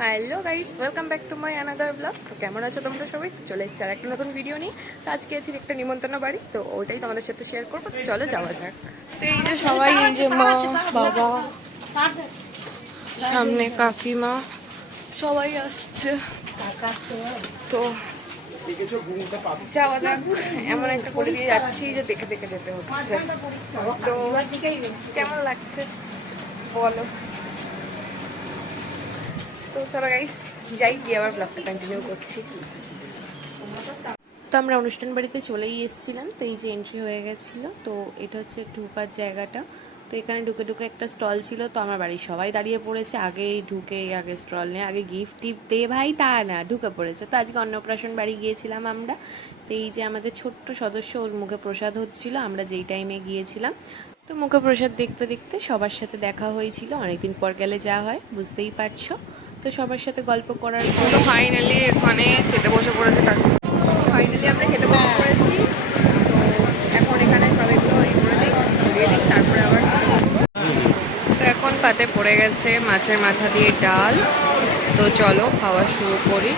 Hello guys, welcome back to my another blog. তো কেমন আছো তোমরা সবাই? চলে এসেছি আর একটা নতুন ভিডিও নিয়ে। তো আজকে আছি একটা নিমন্ত্রণ বাড়ি, তো ওইটাই তোমাদের সাথে শেয়ার করবো। চলো যাওয়া যাক। তো এই যে সবাই, এই যে মা, বাবা, সামনে কাকিমা, সবাই আসছে। তো যাওয়া যাক। এমন একটা করে দিয়ে যাচ্ছি যে দেখে দেখে যেতে হচ্ছে। তো কেমন লাগছে বলো? তো চলো গাইস যাই, গিয়ে আবার ব্লগটা কন্টিনিউ করছি। তো আমরা অনুষ্ঠান বাড়িতে চলেই এসেছিলাম। তো এই যে এন্ট্রি হয়ে গেছিলো, তো এটা হচ্ছে ঢোকার জায়গাটা। তো এখানে ঢুকে ঢুকে একটা স্টল ছিল, তো আমার বাড়ির সবাই দাঁড়িয়ে পড়েছে আগেই ঢুকে, আগে স্টল নিয়ে আগে গিফট টিফট দে ভাই, তা না ঢুকে পড়েছে। তো আজকে অন্নপ্রাশন বাড়ি গিয়েছিলাম আমরা। তো এই যে আমাদের ছোট্ট সদস্য, ওর মুখে প্রসাদ হচ্ছিলো আমরা যেই টাইমে গিয়েছিলাম। তো মুখে প্রসাদ দেখতে দেখতে সবার সাথে দেখা হয়েছিল, অনেকদিন পর গেলে যা হয় বুঝতেই পারছো। তো সবার সাথে গল্প করার পর ফাইনালি এখানে খেতে বসে পড়েছে। ফাইনালি আমরা খেতে বসে পড়েছি। তো এখন এখানে সব এগুলো করে দিই, ধরিয়ে দিই, তারপরে আবার তো এখন পাতে পড়ে গেছে মাছের মাথা দিয়ে ডাল। তো চলো খাওয়া শুরু করি।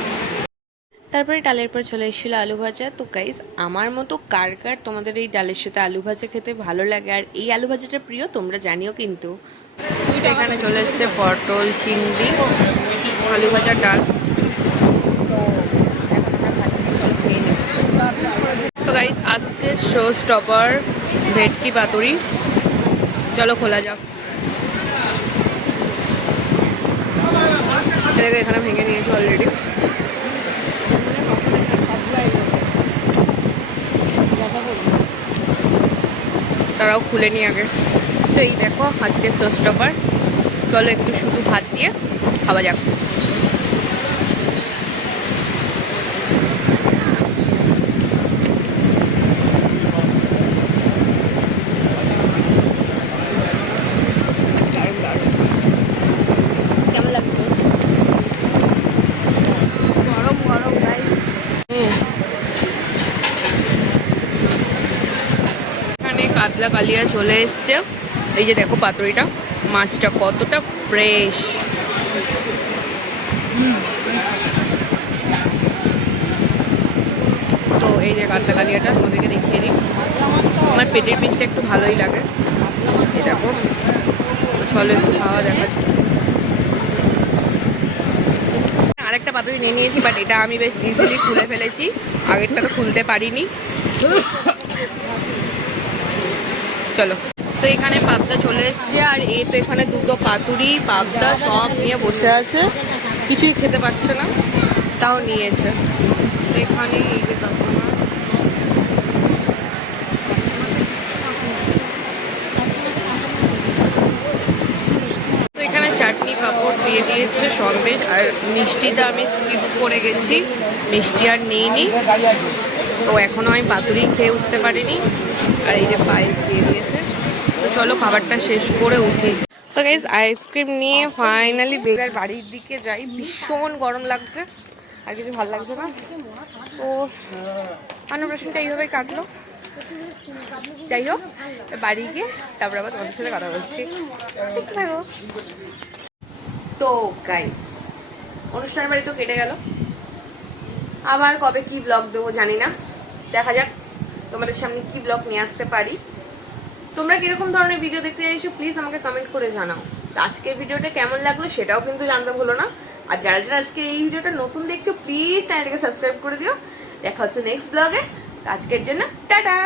তারপরে ডালের পর চলে এসেছিলো আলু ভাজা। তো গাইস, আমার মতো কার কার তোমাদের এই ডালের সাথে আলু ভাজা খেতে ভালো লাগে আর এই আলু ভাজাটা প্রিয় তোমরা জানিও কিন্তু। এখানে চলে এসছে পটল, চিংড়ি, আলু ভাজা, ডাল। তো এখন আমরা খাচ্ছি, চলো খেয়ে নিই। তো গাইস, আজকের শো স্টপার ভেটকি পাতুরি। চলো খোলা যাক। এখানে ভেঙে নিয়েছি অলরেডি। তারাও খুলে নি আগে। তো এই দেখো আজকের শো স্টপার। চলো একটু শুধু ভাত দিয়ে খাওয়া যাক। কেমন লাগতো? গরম গরম গাইস। এখানে কাতলা কালিয়া চলে এসছে। এই যে দেখো পাতুরিটা, মাছটা কতটা ফ্রেশ। তো এই যে কাতলা কালিয়াটা তোমাদেরকে দেখিয়ে দিই। আমার পেটের পিসটা একটু ভালোই লাগে, এই দেখো। চলো একটু খাওয়া দেখা। আরেকটা পাতুরি নিয়ে নিয়েছি, বাট এটা আমি বেশ ইজিলি খুলে ফেলেছি, আগেরটা তো খুলতে পারিনি। চলো। তো এখানে পাবদা চলে এসছে, আর এই তো এখানে দুটো পাতুরি পাবদা সব নিয়ে বসে আছে, কিছুই খেতে পারছে না, তাও নিয়েছে। তো এখানে এই যে কাকিমা, তো এখানে চাটনি পাঁপড় দিয়ে দিয়েছে, সন্দেশ, আর মিষ্টিটা আমি স্কিপ করে গেছি, মিষ্টি আর নেইনি। তো এখনও আমি পাতুরি খেয়ে উঠতে পারিনি। আর এই যে পায়েস দিয়ে দিয়েছে। তো চলো খাবারটা শেষ করে উঠি। তো গাইস, আইসক্রিম নিয়ে ফাইনালি বেকার বাড়ির দিকে যাই। ভীষণ গরম লাগছে, আর কিছু ভালো লাগছে না। তো অন্নপ্রাশনটা এইভাবেই কাটলো। যাই হোক, বাড়ি গিয়ে তারপর আবার তোমাদের সাথে কথা বলছি। থাকো। তো গাইস, অনুষ্ঠানের বাড়ি তো কেটে গেল, আবার কবে কি ব্লগ দেবো জানি না, দেখা যাক তোমাদের সামনে কি ব্লগ নিয়ে আসতে পারি। তোমরা কিরকম ধরনের ভিডিও দেখতে চাইছো প্লিজ আমাকে কমেন্ট করে জানাও। তো আজকের ভিডিওটা কেমন লাগলো সেটাও কিন্তু জানতে ভুলো না। আর যারা যারা আজকে এই ভিডিওটা নতুন দেখছো প্লিজ চ্যানেলটাকে সাবস্ক্রাইব করে দিও। দেখা হচ্ছে নেক্সট ব্লগে। আজকের জন্য টাটা।